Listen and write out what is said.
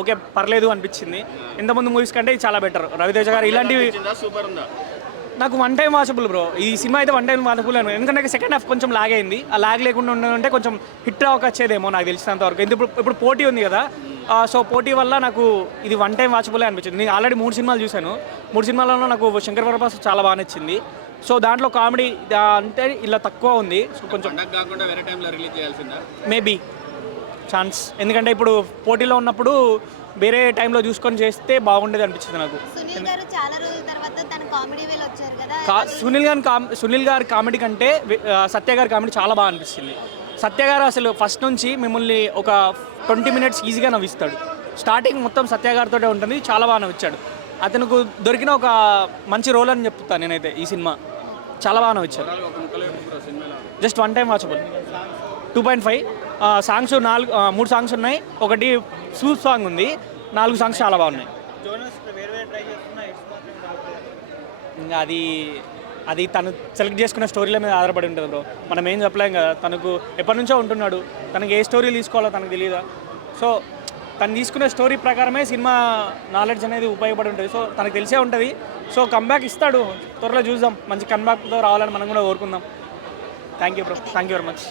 Okay పర్లేదు అనిపించింది. ఇంతకుముందు మూవీస్ కంటే ఇది చాలా బెటర్. రవితేజ గారు ఇలాంటివి సూపర్ ఉందా? నాకు వన్ టైం వాచబుల్ బ్రో. ఈ సినిమా అయితే వన్ టైం వాచబుల్ అని, ఎందుకంటే సెకండ్ హాఫ్ కొంచెం లాగ్ అయింది. ఆ లాగ్ లేకుండా ఉంటే కొంచెం హిట్ వచ్చేదేమో నాకు తెలిసినంత వరకు. ఇప్పుడు పోటీ ఉంది కదా, సో పోటీ వల్ల నాకు ఇది వన్ టైం వాచబుల్ అనిపించింది. నేను ఆల్రెడీ 3 సినిమాలు చూశాను. 3 సినిమాలలో నాకు శంకర్ వరప్రసాద్ చాలా బాగా నచ్చింది. సో దాంట్లో కామెడీ అంటే ఇలా తక్కువ ఉంది. సో కొంచెం కాకుండా వేరే టైంలో రిలీజ్ చేయాల్సిందా? మేబీ ఛాన్స్, ఎందుకంటే ఇప్పుడు పోటీలో ఉన్నప్పుడు వేరే టైంలో చూసుకొని చేస్తే బాగుండేది అనిపించింది నాకు. సునీల్ గారు చాలా రోజుల తర్వాత తన కామెడీ వేలో వచ్చారు కదా. సునీల్ గారి కామెడీ కంటే సత్య గారి కామెడీ చాలా బాగా అనిపిస్తుంది. సత్య గారు అసలు ఫస్ట్ నుంచి మిమ్మల్ని ఒక 20 మినిట్స్ ఈజీగా నవ్విస్తాడు. స్టార్టింగ్ మొత్తం సత్య గారితో ఉంటుంది, చాలా బాగా నవ్వించాడు. అతనికి దొరికిన ఒక మంచి రోల్ అని చెప్తాను నేనైతే. ఈ సినిమా చాలా బాగా నవ్వించాడు. Just one time watchable. 2.5 songs 3 songs ఉన్నాయి. ఒకటి సూట్ సాంగ్ ఉంది. 4 సాంగ్స్ చాలా బాగున్నాయి. ఇంకా అది తను సెలెక్ట్ చేసుకున్న స్టోరీల మీద ఆధారపడి ఉంటుంది బ్రో. మనం ఏం చెప్పలేం కదా. తనకు ఎప్పటి నుంచో ఉంటున్నాడు, తనకి ఏ స్టోరీ తీసుకోవాలో తనకు తెలియదా. సో తను తీసుకునే స్టోరీ ప్రకారమే సినిమా నాలెడ్జ్ అనేది ఉపయోగపడి ఉంటుంది. సో తనకు తెలిసే ఉంటుంది. సో కమ్బ్యాక్ ఇస్తాడు, త్వరలో చూద్దాం. మంచి కమ్బ్యాక్తో రావాలని మనం కూడా కోరుకుందాం. Thank you bro, thank you very much.